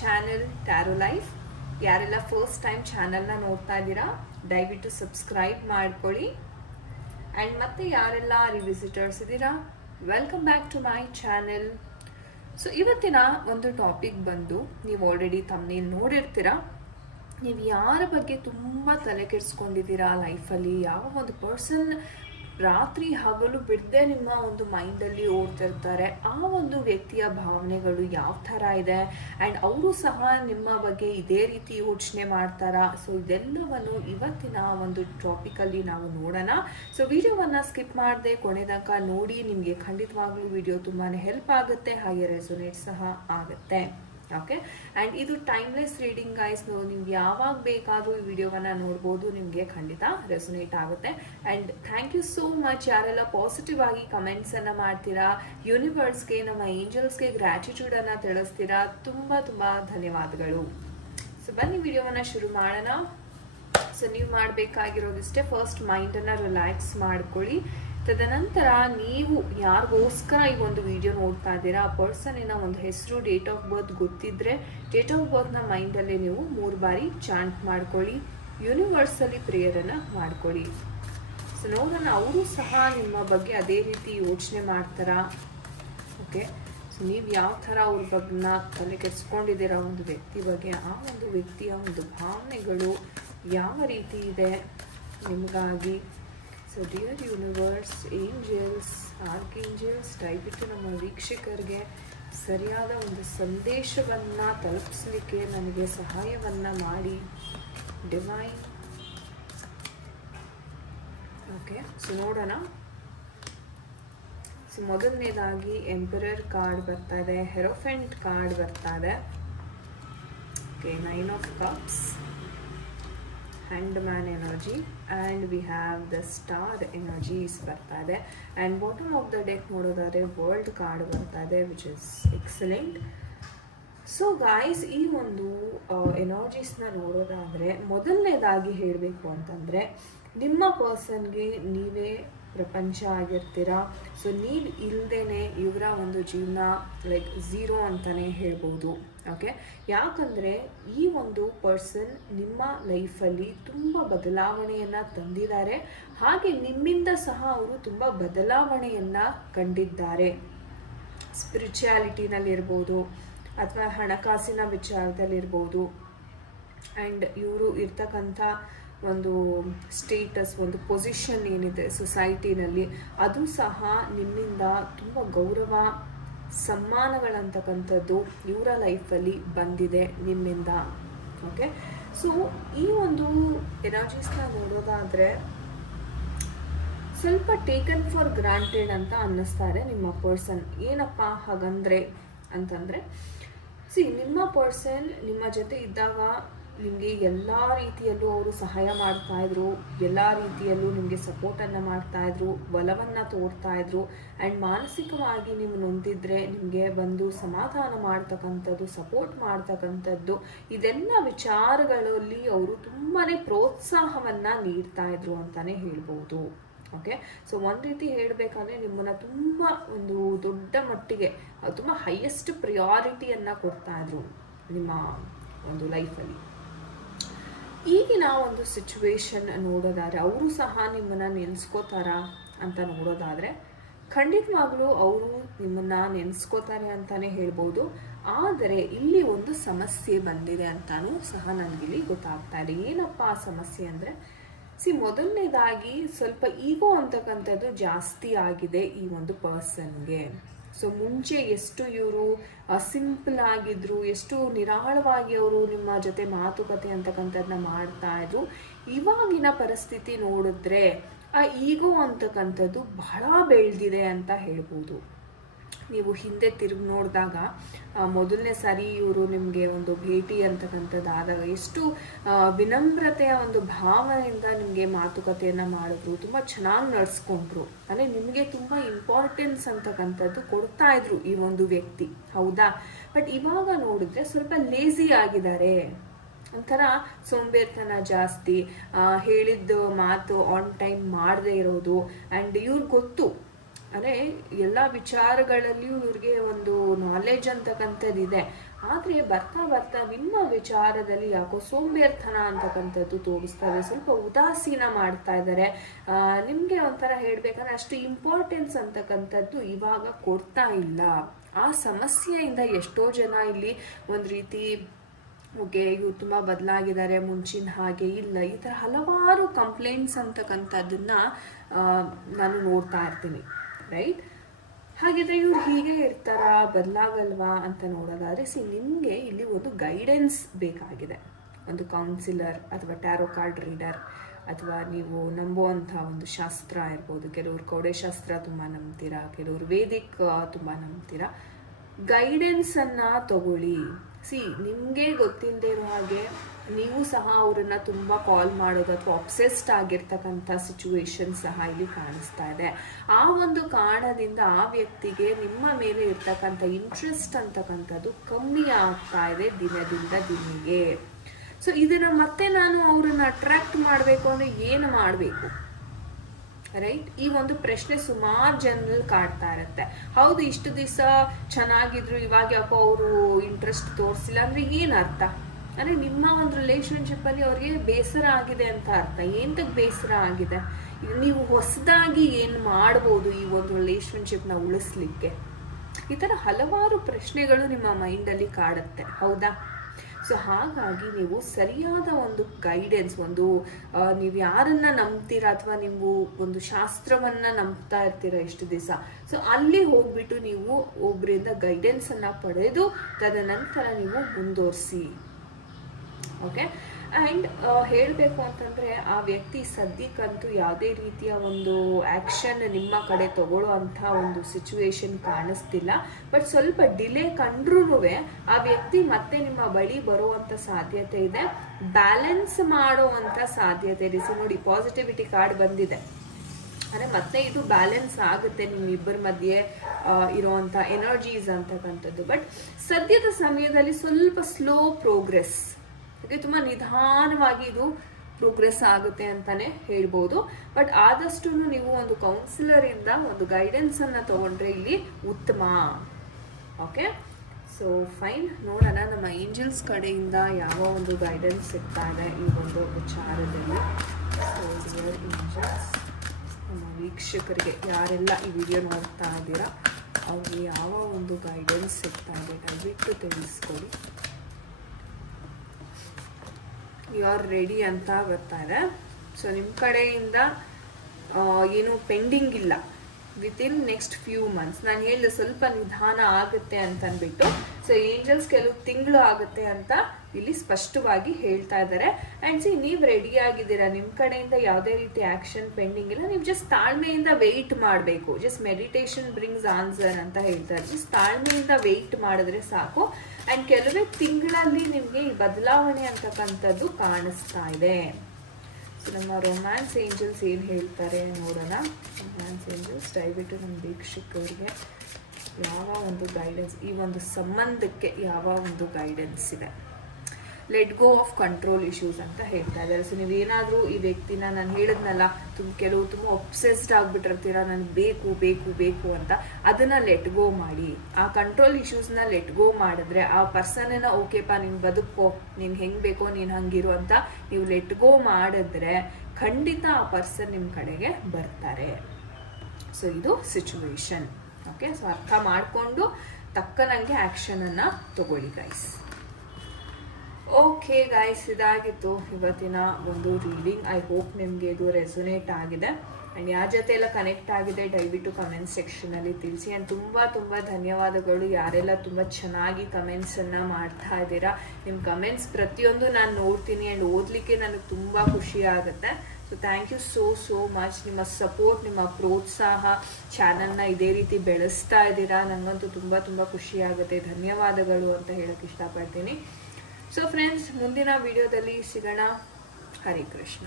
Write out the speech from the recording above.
Channel Tarot Life. ಯಾರೆಲ್ಲ first time ಚಾನೆಲ್ನ ನೋಡ್ತಾ ಇದ್ದೀರಾ ದಯವಿಟ್ಟು ಸಬ್ಸ್ಕ್ರೈಬ್ ಮಾಡ್ಕೊಳ್ಳಿ. ಆ್ಯಂಡ್ ಮತ್ತೆ ಯಾರೆಲ್ಲ ರಿವಿಸಿಟರ್ಸ್ ಇದ್ದೀರಾ welcome back to my channel. So ಇವತ್ತಿನ ಒಂದು ಟಾಪಿಕ್ ಬಂದು ನೀವು ಆಲ್ರೆಡಿ ತಮ್ಮನೇಲಿ ನೋಡಿರ್ತೀರಾ. ನೀವು ಯಾರ ಬಗ್ಗೆ ತುಂಬ ತಲೆ ಕೆಡಿಸ್ಕೊಂಡಿದ್ದೀರಾ ಲೈಫಲ್ಲಿ, ಯಾವ ಒಂದು ಪರ್ಸನ್ ರಾತ್ರಿ ಹಗಲು ಬಿಡದೆ ನಿಮ್ಮ ಒಂದು ಮೈಂಡಲ್ಲಿ ಓಡ್ತಿರ್ತಾರೆ, ಆ ಒಂದು ವ್ಯಕ್ತಿಯ ಭಾವನೆಗಳು ಯಾವ ಥರ ಇದೆ ಆ್ಯಂಡ್ ಅವರು ಸಹ ನಿಮ್ಮ ಬಗ್ಗೆ ಇದೇ ರೀತಿ ಯೋಚನೆ ಮಾಡ್ತಾರಾ. ಸೊ ಇದೆಲ್ಲವನ್ನು ಇವತ್ತಿನ ಒಂದು ಟಾಪಿಕಲ್ಲಿ ನಾವು ನೋಡೋಣ. ಸೊ ವಿಡಿಯೋವನ್ನು ಸ್ಕಿಪ್ ಮಾಡದೆ ಕೊನೆ ತನಕ ನೋಡಿ. ನಿಮಗೆ ಖಂಡಿತವಾಗ್ಲೂ ವಿಡಿಯೋ ತುಂಬಾ ಹೆಲ್ಪ್ ಆಗುತ್ತೆ, ಹಾಗೆ ರೆಸೊನೇಟ್ ಸಹ ಆಗುತ್ತೆ. ಓಕೆ, ಆ್ಯಂಡ್ ಇದು ಟೈಮ್ಲೆಸ್ ರೀಡಿಂಗ್ ಗೈಸ್. ನೀವು ಯಾವಾಗ ಬೇಕಾದರೂ ಈ ವಿಡಿಯೋವನ್ನು ನೋಡ್ಬೋದು, ನಿಮಗೆ ಖಂಡಿತ ರೆಸೊನೇಟ್ ಆಗುತ್ತೆ. And thank you so much ಯಾರೆಲ್ಲ ಪಾಸಿಟಿವ್ ಆಗಿ ಕಮೆಂಟ್ಸನ್ನು ಮಾಡ್ತೀರಾ, ಯೂನಿವರ್ಸ್ಗೆ ನಮ್ಮ ಏಂಜಲ್ಸ್ಗೆ ಗ್ರ್ಯಾಟಿಟ್ಯೂಡನ್ನು ತಿಳಿಸ್ತೀರಾ. ತುಂಬ ತುಂಬ ಧನ್ಯವಾದಗಳು. ಸೊ ಬನ್ನಿ ವಿಡಿಯೋವನ್ನು ಶುರು ಮಾಡೋಣ. ಸೊ ನೀವು ಮಾಡಬೇಕಾಗಿರೋದಿಷ್ಟೇ, ಫಸ್ಟ್ ಮೈಂಡನ್ನು ರಿಲ್ಯಾಕ್ಸ್ ಮಾಡ್ಕೊಳ್ಳಿ. ತದನಂತರ ನೀವು ಯಾರಿಗೋಸ್ಕರ ಈ ಒಂದು ವಿಡಿಯೋ ನೋಡ್ತಾ ಇದ್ದೀರಾ ಆ ಪರ್ಸನಿನ ಒಂದು ಹೆಸರು, ಡೇಟ್ ಆಫ್ ಬರ್ತ್ ಗೊತ್ತಿದ್ರೆ ಡೇಟ್ ಆಫ್ ಬರ್ತ್ನ ಮೈಂಡಲ್ಲೇ ನೀವು 3 ಬಾರಿ ಚಾಂಟ್ ಮಾಡ್ಕೊಳ್ಳಿ, ಯೂನಿವರ್ಸಲ್ಲಿ ಪ್ರೇಯರನ್ನು ಮಾಡ್ಕೊಳ್ಳಿ. ಸೊ ನೋಡೋಣ ಅವರು ಸಹ ನಿಮ್ಮ ಬಗ್ಗೆ ಅದೇ ರೀತಿ ಯೋಚನೆ ಮಾಡ್ತಾರಾ. ಓಕೆ, ಸೊ ನೀವು ಯಾವ ಥರ ಅವ್ರ ಬಗ್ಗೆ ತಲೆ ಕೆಡಿಸ್ಕೊಂಡಿದ್ದೀರಾ ಒಂದು ವ್ಯಕ್ತಿ ಬಗ್ಗೆ, ಆ ಒಂದು ವ್ಯಕ್ತಿಯ ಒಂದು ಭಾವನೆಗಳು ಯಾವ ರೀತಿ ಇದೆ ನಿಮಗಾಗಿ. ಸೊ ಡಿಯರ್ ಯೂನಿವರ್ಸ್, ಏಂಜಲ್ಸ್, ಆರ್ಕೇಂಜಲ್ಸ್, ದಯವಿಟ್ಟು ನಮ್ಮ ವೀಕ್ಷಕರಿಗೆ ಸರಿಯಾದ ಒಂದು ಸಂದೇಶವನ್ನು ತಲುಪಿಸಲಿಕ್ಕೆ ನನಗೆ ಸಹಾಯವನ್ನು ಮಾಡಿ. ಡಿವೈನ್. ಓಕೆ, ಸೊ ನೋಡೋಣ. ಸೊ ಮೊದಲನೇದಾಗಿ ಎಂಪರರ್ ಕಾರ್ಡ್ ಬರ್ತಾ ಇದೆ, ಹೆರೋಫೆಂಟ್ ಕಾರ್ಡ್ ಬರ್ತಾ ಇದೆ. Okay, 9 of cups, hanged man energy, and we have the star energies ಬರ್ತಾ ಇದೆ. And bottom of the deck ನೋಡೋದಾದರೆ ವರ್ಲ್ಡ್ ಕಾರ್ಡ್ ಬರ್ತಾ ಇದೆ, which is excellent. So guys, ಈ ಒಂದು ಎನರ್ಜೀಸ್ನ ನೋಡೋದಾದರೆ ಮೊದಲನೇದಾಗಿ ಹೇಳಬೇಕು ಅಂತಂದರೆ ನಿಮ್ಮ ಪರ್ಸನ್ಗೆ ನೀವೇ ಪ್ರಪಂಚ ಆಗಿರ್ತೀರಾ. ಸೊ ನೀವು ಇಲ್ಲದೇ ಇವರ ಒಂದು ಜೀವನ ಲೈಕ್ ಝೀರೋ ಅಂತಲೇ ಹೇಳ್ಬೋದು. ಓಕೆ, ಯಾಕಂದರೆ ಈ ಒಂದು ಪರ್ಸನ್ ನಿಮ್ಮ ಲೈಫಲ್ಲಿ ತುಂಬ ಬದಲಾವಣೆಯನ್ನು ತಂದಿದ್ದಾರೆ, ಹಾಗೆ ನಿಮ್ಮಿಂದ ಸಹ ಅವರು ತುಂಬ ಬದಲಾವಣೆಯನ್ನು ಕಂಡಿದ್ದಾರೆ. ಸ್ಪಿರಿಚುಯಾಲಿಟಿನಲ್ಲಿರ್ಬೋದು ಅಥವಾ ಹಣಕಾಸಿನ ವಿಚಾರದಲ್ಲಿರ್ಬೋದು. ಆ್ಯಂಡ್ ಇವರು ಇರ್ತಕ್ಕಂಥ ಒಂದು ಸ್ಟೇಟಸ್, ಒಂದು ಪೊಸಿಷನ್ ಏನಿದೆ ಸೊಸೈಟಿನಲ್ಲಿ, ಅದು ಸಹ ನಿಮ್ಮಿಂದ ತುಂಬ ಗೌರವ ಸಮ್ಮಾನಗಳಂತಕ್ಕಂಥದ್ದು ಇವರ ಲೈಫಲ್ಲಿ ಬಂದಿದೆ ನಿಮ್ಮಿಂದ. ಓಕೆ, ಸೊ ಈ ಒಂದು ಎನರ್ಜೀಸ್ನ ನೋಡೋದಾದರೆ ಸ್ವಲ್ಪ ಟೇಕನ್ ಫಾರ್ ಗ್ರಾಂಟೆಡ್ ಅಂತ ಅನ್ನಿಸ್ತಾರೆ ನಿಮ್ಮ ಪರ್ಸನ್. ಏನಪ್ಪ ಹಾಗಂದರೆ ಅಂತಂದರೆ, ನಿಮ್ಮ ಪರ್ಸನ್ ನಿಮ್ಮ ಜೊತೆ ಇದ್ದಾಗ ನಿಮಗೆ ಎಲ್ಲ ರೀತಿಯಲ್ಲೂ ಅವರು ಸಹಾಯ ಮಾಡ್ತಾಯಿದ್ರು, ಎಲ್ಲ ರೀತಿಯಲ್ಲೂ ನಿಮಗೆ ಸಪೋರ್ಟನ್ನು ಮಾಡ್ತಾಯಿದ್ರು, ಬಲವನ್ನು ತೋರ್ತಾಯಿದ್ರು. ಆ್ಯಂಡ್ ಮಾನಸಿಕವಾಗಿ ನೀವು ನೊಂದಿದ್ರೆ ನಿಮಗೆ ಬಂದು ಸಮಾಧಾನ ಮಾಡ್ತಕ್ಕಂಥದ್ದು, ಸಪೋರ್ಟ್ ಮಾಡ್ತಕ್ಕಂಥದ್ದು, ಇದೆಲ್ಲ ವಿಚಾರಗಳಲ್ಲಿ ಅವರು ತುಂಬಾ ಪ್ರೋತ್ಸಾಹವನ್ನು ನೀಡ್ತಾಯಿದ್ರು ಅಂತಲೇ ಹೇಳ್ಬೋದು. ಓಕೆ, ಸೊ ಒಂದು ರೀತಿ ಹೇಳಬೇಕಂದ್ರೆ ನಿಮ್ಮನ್ನು ತುಂಬ ಒಂದು ದೊಡ್ಡ ಮಟ್ಟಿಗೆ ತುಂಬ ಹೈಯೆಸ್ಟ್ ಪ್ರಿಯಾರಿಟಿಯನ್ನು ಕೊಡ್ತಾಯಿದ್ರು ನಿಮ್ಮ ಒಂದು ಲೈಫಲ್ಲಿ. ಈಗಿನ ಒಂದು ಸಿಚುವೇಶನ್ ನೋಡೋದಾದರೆ ಅವರು ಸಹ ನಿಮ್ಮನ್ನು ನೆನೆಸ್ಕೋತಾರಾ ಅಂತ ನೋಡೋದಾದರೆ ಖಂಡಿತವಾಗ್ಲೂ ಅವರು ನಿಮ್ಮನ್ನು ನೆನೆಸ್ಕೋತಾರೆ ಅಂತಲೇ ಹೇಳ್ಬೋದು. ಆದರೆ ಇಲ್ಲಿ ಒಂದು ಸಮಸ್ಯೆ ಬಂದಿದೆ ಅಂತಲೂ ಸಹ ನನಗಿಲ್ಲಿ ಗೊತ್ತಾಗ್ತಾ ಇದೆ. ಏನಪ್ಪ ಆ ಸಮಸ್ಯೆ ಅಂದರೆ, ಮೊದಲನೇದಾಗಿ ಸ್ವಲ್ಪ ಈಗೋ ಅಂತಕ್ಕಂಥದ್ದು ಜಾಸ್ತಿ ಆಗಿದೆ ಈ ಒಂದು ಪರ್ಸನ್ಗೆ. ಸೊ ಮುಂಚೆ ಎಷ್ಟು ಇವರು ಸಿಂಪಲ್ ಆಗಿದ್ರು, ಎಷ್ಟು ನಿರಾಳವಾಗಿ ಅವರು ನಿಮ್ಮ ಜೊತೆ ಮಾತುಕತೆ ಅಂತಕ್ಕಂಥದ್ದನ್ನ ಮಾಡ್ತಾಯಿದ್ರು, ಇವಾಗಿನ ಪರಿಸ್ಥಿತಿ ನೋಡಿದ್ರೆ ಆ ಈಗೋ ಅಂತಕ್ಕಂಥದ್ದು ಬಹಳ ಬೆಳೆದಿದೆ ಅಂತ ಹೇಳ್ಬೋದು. ನೀವು ಹಿಂದೆ ತಿರುಗಿ ನೋಡಿದಾಗ ಮೊದಲನೇ ಸಾರಿ ಇವರು ನಿಮಗೆ ಒಂದು ಭೇಟಿ ಅಂತಕ್ಕಂಥದ್ದಾದಾಗ ಎಷ್ಟು ವಿನಮ್ರತೆಯ ಒಂದು ಭಾವನೆಯಿಂದ ನಿಮಗೆ ಮಾತುಕತೆಯನ್ನು ಮಾಡಿದ್ರು, ತುಂಬ ಚೆನ್ನಾಗಿ ನಡೆಸ್ಕೊಂಡ್ರು. ಅಂದರೆ ನಿಮಗೆ ತುಂಬ ಇಂಪಾರ್ಟೆನ್ಸ್ ಅಂತಕ್ಕಂಥದ್ದು ಕೊಡ್ತಾಯಿದ್ರು ಈ ಒಂದು ವ್ಯಕ್ತಿ, ಹೌದಾ? ಬಟ್ ಇವಾಗ ನೋಡಿದ್ರೆ ಸ್ವಲ್ಪ ಲೇಸಿ ಆಗಿದ್ದಾರೆ, ಒಂಥರ ಸೋಂಬೇರ್ತನ ಜಾಸ್ತಿ, ಹೇಳಿದ್ದು ಮಾತು ಆನ್ ಟೈಮ್ ಮಾಡದೇ ಇರೋದು. ಆ್ಯಂಡ್ ಇವ್ರಿಗೆ ಗೊತ್ತು ಅಂದರೆ ಎಲ್ಲ ವಿಚಾರಗಳಲ್ಲಿಯೂ ಇವ್ರಿಗೆ ಒಂದು ನಾಲೆಡ್ಜ್ ಅಂತಕ್ಕಂಥದ್ದಿದೆ. ಆದರೆ ಬರ್ತಾ ಬರ್ತಾ ನಿಮ್ಮ ವಿಚಾರದಲ್ಲಿ ಯಾಕೋ ಸೋಂಬೇರ್ತನ ಅಂತಕ್ಕಂಥದ್ದು ತೋರಿಸ್ತಾ ಇದೆ, ಸ್ವಲ್ಪ ಉದಾಸೀನ ಮಾಡ್ತಾ ಇದ್ದಾರೆ. ನಿಮಗೆ ಒಂಥರ ಹೇಳಬೇಕಂದ್ರೆ ಅಷ್ಟು ಇಂಪಾರ್ಟೆನ್ಸ್ ಅಂತಕ್ಕಂಥದ್ದು ಇವಾಗ ಕೊಡ್ತಾ ಇಲ್ಲ. ಆ ಸಮಸ್ಯೆಯಿಂದ ಎಷ್ಟೋ ಜನ ಇಲ್ಲಿ ಒಂದು ರೀತಿ ಓಕೆ ಇವ್ರು ತುಂಬ ಬದಲಾಗಿದ್ದಾರೆ, ಮುಂಚಿನ ಹಾಗೆ ಇಲ್ಲ, ಈ ಥರ ಹಲವಾರು ಕಂಪ್ಲೇಂಟ್ಸ್ ಅಂತಕ್ಕಂಥದ್ದನ್ನು ನಾನು ನೋಡ್ತಾ ಇರ್ತೀನಿ, ರೈಟ್? ಹಾಗಿದ್ರೆ ಇವ್ರು ಹೀಗೆ ಇರ್ತಾರಾ, ಬದಲಾಗಲ್ವಾ ಅಂತ ನೋಡೋದಾದರೆ ನಿಮಗೆ ಇಲ್ಲಿ ಒಂದು ಗೈಡೆನ್ಸ್ ಬೇಕಾಗಿದೆ. ಒಂದು ಕೌನ್ಸಿಲರ್ ಅಥವಾ ಟ್ಯಾರೋ ಕಾರ್ಡ್ ರೀಡರ್ ಅಥವಾ ನೀವು ನಂಬುವಂಥ ಒಂದು ಶಾಸ್ತ್ರ ಇರ್ಬೋದು. ಕೆಲವರು ಕೌಡೆಶಾಸ್ತ್ರ ತುಂಬ ನಂಬ್ತೀರಾ, ಕೆಲವರು ವೇದಿಕ್ ತುಂಬ ನಂಬ್ತೀರಾ. ಗೈಡೆನ್ಸನ್ನು ತಗೊಳ್ಳಿ. ನಿಮಗೆ ಗೊತ್ತಿಲ್ಲದೆ ಇರೋ ಹಾಗೆ ನೀವು ಸಹ ಅವರನ್ನು ತುಂಬ ಕಾಲ್ ಮಾಡೋದು ಅಥವಾ ಅಬ್ಸೆಸ್ಡ್ ಆಗಿರ್ತಕ್ಕಂಥ ಸಿಚುವೇಶನ್ ಸಹ ಇಲ್ಲಿ ಕಾಣಿಸ್ತಾ ಇದೆ. ಆ ಒಂದು ಕಾರಣದಿಂದ ಆ ವ್ಯಕ್ತಿಗೆ ನಿಮ್ಮ ಮೇಲೆ ಇರ್ತಕ್ಕಂಥ ಇಂಟ್ರೆಸ್ಟ್ ಅಂತಕ್ಕಂಥದ್ದು ಕಮ್ಮಿ ಆಗ್ತಾ ಇದೆ ದಿನದಿಂದ ದಿನಿಗೆ. ಸೊ ಇದನ್ನು ಮತ್ತೆ ನಾನು ಅವರನ್ನು ಅಟ್ರಾಕ್ಟ್ ಮಾಡಬೇಕು ಅಂದರೆ ಏನು ಮಾಡಬೇಕು, ರೈಟ್? ಈ ಒಂದು ಪ್ರಶ್ನೆ ಸುಮಾರು ಜನರಲ್ಲಿ ಕಾಡ್ತಾ ಇರುತ್ತೆ. ಹೌದು, ಇಷ್ಟು ದಿವಸ ಚೆನ್ನಾಗಿದ್ರು, ಇವಾಗ ಯಾಕೋ ಅವರು ಇಂಟ್ರೆಸ್ಟ್ ತೋರಿಸಿಲ್ಲ ಅಂದರೆ ಏನು ಅರ್ಥ? ಅಂದರೆ ನಿಮ್ಮ ಒಂದು ರಿಲೇಶನ್ಶಿಪ್ಪಲ್ಲಿ ಅವ್ರಿಗೆ ಬೇಸರ ಆಗಿದೆ ಅಂತ ಅರ್ಥ. ಏನಕ್ಕೆ ಬೇಸರ ಆಗಿದೆ? ನೀವು ಹೊಸದಾಗಿ ಏನು ಮಾಡ್ಬೋದು ಈ ಒಂದು ರಿಲೇಶನ್ಶಿಪ್ನ ಉಳಿಸ್ಲಿಕ್ಕೆ? ಈ ಥರ ಹಲವಾರು ಪ್ರಶ್ನೆಗಳು ನಿಮ್ಮ ಮೈಂಡಲ್ಲಿ ಕಾಡುತ್ತೆ, ಹೌದಾ? ಸೊ ಹಾಗಾಗಿ ನೀವು ಸರಿಯಾದ ಒಂದು ಗೈಡೆನ್ಸ್, ಒಂದು ನೀವು ಯಾರನ್ನ ನಂಬ್ತೀರಾ ಅಥವಾ ನೀವು ಒಂದು ಶಾಸ್ತ್ರವನ್ನ ನಂಬ್ತಾ ಇರ್ತೀರಾ ಇಷ್ಟು ದಿವಸ, ಸೊ ಅಲ್ಲಿ ಹೋಗ್ಬಿಟ್ಟು ನೀವು ಒಬ್ಬರಿಂದ ಗೈಡೆನ್ಸನ್ನು ಪಡೆದು ತದನಂತರ ನೀವು ಮುಂದುವರಿಸಿ. ಓಕೆ? ಆ್ಯಂಡ್ ಹೇಳಬೇಕು ಅಂತಂದರೆ ಆ ವ್ಯಕ್ತಿ ಸದ್ಯಕ್ಕಂತೂ ಯಾವುದೇ ರೀತಿಯ ಒಂದು ಆ್ಯಕ್ಷನ್ ನಿಮ್ಮ ಕಡೆ ತಗೊಳ್ಳೋ ಅಂಥ ಒಂದು ಸಿಚುವೇಶನ್ ಕಾಣಿಸ್ತಿಲ್ಲ. ಬಟ್ ಸ್ವಲ್ಪ ಡಿಲೇ ಕಂಡ್ರೂ ಆ ವ್ಯಕ್ತಿ ಮತ್ತೆ ನಿಮ್ಮ ಬಳಿ ಬರುವಂಥ ಸಾಧ್ಯತೆ ಇದೆ, ಬ್ಯಾಲೆನ್ಸ್ ಮಾಡುವಂಥ ಸಾಧ್ಯತೆ ಇದೆ. ನೋಡಿ, ಪಾಸಿಟಿವಿಟಿ ಕಾರ್ಡ್ ಬಂದಿದೆ ಅಂದರೆ ಮತ್ತೆ ಇದು ಬ್ಯಾಲೆನ್ಸ್ ಆಗುತ್ತೆ ನಿಮ್ಮಿಬ್ಬರ ಮಧ್ಯೆ ಇರೋವಂಥ ಎನರ್ಜೀಸ್ ಅಂತಕ್ಕಂಥದ್ದು. ಬಟ್ ಸದ್ಯದ ಸಮಯದಲ್ಲಿ ಸ್ವಲ್ಪ ಸ್ಲೋ ಪ್ರೋಗ್ರೆಸ್, ತುಂಬ ನಿಧಾನವಾಗಿ ಇದು ಪ್ರೋಗ್ರೆಸ್ ಆಗುತ್ತೆ ಅಂತಾನೆ ಹೇಳ್ಬೋದು. ಬಟ್ ಆದಷ್ಟು ನೀವು ಒಂದು ಕೌನ್ಸಿಲರ್ ಇಂದ ಒಂದು ಗೈಡೆನ್ಸ್ ಅನ್ನ ತಗೊಂಡ್ರೆ ಇಲ್ಲಿ ಉತ್ತಮ. Okay, so fine. ನೋಡೋಣ ನಮ್ಮ ಏಂಜಲ್ಸ್ ಕಡೆಯಿಂದ ಯಾವ ಒಂದು ಗೈಡೆನ್ಸ್ ಸಿಗ್ತಾ ಇದೆ ಈ ಒಂದು ವಿಚಾರದಲ್ಲಿ. ಸೊ ಡಿಯರ್ ಏಂಜಲ್ಸ್, ನಮ್ಮ ವೀಕ್ಷಕರಿಗೆ ಯಾರೆಲ್ಲ ಈ ವಿಡಿಯೋ ನೋಡ್ತಾ ಇದ್ದೀರಾ ಅವ್ರಿಗೆ ಯಾವ ಒಂದು ಗೈಡೆನ್ಸ್ ಸಿಗ್ತಾ ಇದೆ ದಯವಿಟ್ಟು ತಿಳಿಸ್ಕೊಡಿ. ಯು ಆರ್ ರೆಡಿ ಅಂತ ಬರ್ತಾರೆ. ಸೊ ನಿಮ್ಮ ಕಡೆಯಿಂದ ಏನು ಪೆಂಡಿಂಗ್ ಇಲ್ಲ ವಿತಿನ್ ನೆಕ್ಸ್ಟ್ ಫ್ಯೂ ಮಂತ್ಸ್. ನಾನು ಹೇಳಿದೆ ಸ್ವಲ್ಪ ನಿಧಾನ ಆಗುತ್ತೆ ಅಂತ ಅಂದ್ಬಿಟ್ಟು. ಸೊ ಏಂಜಲ್ಸ್ ಕೆಲವು ತಿಂಗಳು ಆಗುತ್ತೆ ಅಂತ ಇಲ್ಲಿ ಸ್ಪಷ್ಟವಾಗಿ ಹೇಳ್ತಾ ಇದ್ದಾರೆ. ಆ್ಯಂಡ್ ನೀವು ರೆಡಿ ಆಗಿದ್ದೀರಾ, ನಿಮ್ಮ ಕಡೆಯಿಂದ ಯಾವುದೇ ರೀತಿ ಆ್ಯಕ್ಷನ್ ಪೆಂಡಿಂಗ್ ಇಲ್ಲ. ನೀವು ಜಸ್ಟ್ ತಾಳ್ಮೆಯಿಂದ ವೆಯ್ಟ್ ಮಾಡಬೇಕು. ಜಸ್ಟ್ ಮೆಡಿಟೇಷನ್ ಬ್ರಿಂಗ್ಸ್ ಆನ್ಸರ್ ಅಂತ ಹೇಳ್ತಾರೆ. ಜಸ್ಟ್ ತಾಳ್ಮೆಯಿಂದ ವೆಯ್ಟ್ ಮಾಡಿದ್ರೆ ಸಾಕು. ಆ್ಯಂಡ್ ಕೆಲವೇ ತಿಂಗಳಲ್ಲಿ ನಿಮಗೆ ಈ ಬದಲಾವಣೆ ಅಂತಕ್ಕಂಥದ್ದು ಕಾಣಿಸ್ತಾ ಇದೆ. ಸೊ ನಮ್ಮ ರೊಮ್ಯಾನ್ಸ್ ಏಂಜಲ್ಸ್ ಏನು ಹೇಳ್ತಾರೆ ನೋಡೋಣ. ರೊಮ್ಯಾನ್ಸ್ ಏಂಜಲ್ಸ್ ದಯವಿಟ್ಟು ನಮ್ಮ ವೀಕ್ಷಕರಿಗೆ ಯಾವ ಒಂದು ಗೈಡೆನ್ಸ್, ಈ ಒಂದು ಸಂಬಂಧಕ್ಕೆ ಯಾವ ಒಂದು ಗೈಡೆನ್ಸ್ ಇದೆ. Let go of control issues ಅಂತ ಹೇಳ್ತಾ ಇದ್ದಾರೆ. ಸೊ ನೀವೇನಾದರೂ ಈ ವ್ಯಕ್ತಿನ, ನಾನು ಹೇಳಿದ್ನಲ್ಲ, ಕೆಲವು ತುಂಬ ಒಬ್ಸೆಸ್ಡ್ ಆಗಿಬಿಟ್ಟಿರ್ತೀರ, ನನಗೆ ಬೇಕು ಬೇಕು ಬೇಕು ಅಂತ, ಅದನ್ನು ಲೆಟ್ ಗೋ ಮಾಡಿ. ಆ ಕಂಟ್ರೋಲ್ ಇಶ್ಯೂಸ್ನ ಲೆಟ್ ಗೋ ಮಾಡಿದ್ರೆ ಆ ಪರ್ಸನ್ನ ಓಕೆಪ್ಪ ನೀನು ಬದುಕೋ, ನೀನು ಹೆಂಗೆ ಬೇಕೋ ನೀನು ಹಂಗಿರು ಅಂತ ನೀವು ಲೆಟ್ ಗೋ ಮಾಡಿದ್ರೆ ಖಂಡಿತ ಆ ಪರ್ಸನ್ ನಿಮ್ಮ ಕಡೆಗೆ ಬರ್ತಾರೆ. ಸೊ ಇದು ಸಿಚುವೇಶನ್. ಓಕೆ, ಸೊ ಅರ್ಥ ಮಾಡಿಕೊಂಡು ತಕ್ಕನಂಗೆ ಆ್ಯಕ್ಷನನ್ನು ತಗೊಳ್ಳಿ ಗೈಸ್. ಓಕೆ ಗೈಸ್, ಇದಾಗಿತ್ತು ಇವತ್ತಿನ ಒಂದು ರೀಡಿಂಗ್. ಐ ಹೋಪ್ ನಿಮಗೆ ಇದು ರೆಸೊನೇಟ್ ಆಗಿದೆ. ಆ್ಯಂಡ್ ಯಾರ ಜೊತೆ ಎಲ್ಲ ಕನೆಕ್ಟ್ ಆಗಿದೆ ದಯವಿಟ್ಟು ಕಮೆಂಟ್ ಸೆಕ್ಷನಲ್ಲಿ ತಿಳಿಸಿ. ಆ್ಯಂಡ್ ತುಂಬ ಧನ್ಯವಾದಗಳು ಯಾರೆಲ್ಲ ತುಂಬ ಚೆನ್ನಾಗಿ ಕಮೆಂಟ್ಸನ್ನು ಮಾಡ್ತಾ ಇದ್ದೀರಾ. ನಿಮ್ಮ ಕಮೆಂಟ್ಸ್ ಪ್ರತಿಯೊಂದು ನಾನು ನೋಡ್ತೀನಿ ಆ್ಯಂಡ್ ಓದಲಿಕ್ಕೆ ನನಗೆ ತುಂಬ ಖುಷಿ ಆಗುತ್ತೆ. So thank you so much. ನಿಮ್ಮ ಸಪೋರ್ಟ್, ನಿಮ್ಮ ಪ್ರೋತ್ಸಾಹ, ಚಾನಲ್ನ ಇದೇ ರೀತಿ ಬೆಳೆಸ್ತಾ ಇದ್ದೀರಾ. ನನಗಂತೂ ತುಂಬ ಖುಷಿ ಆಗುತ್ತೆ. ಧನ್ಯವಾದಗಳು ಅಂತ ಹೇಳೋಕ್ಕೆ ಇಷ್ಟಪಡ್ತೀನಿ. ಸೊ ಫ್ರೆಂಡ್ಸ್, ಮುಂದಿನ ವಿಡಿಯೋದಲ್ಲಿ ಸಿಗೋಣ. ಹರೇ ಕೃಷ್ಣ.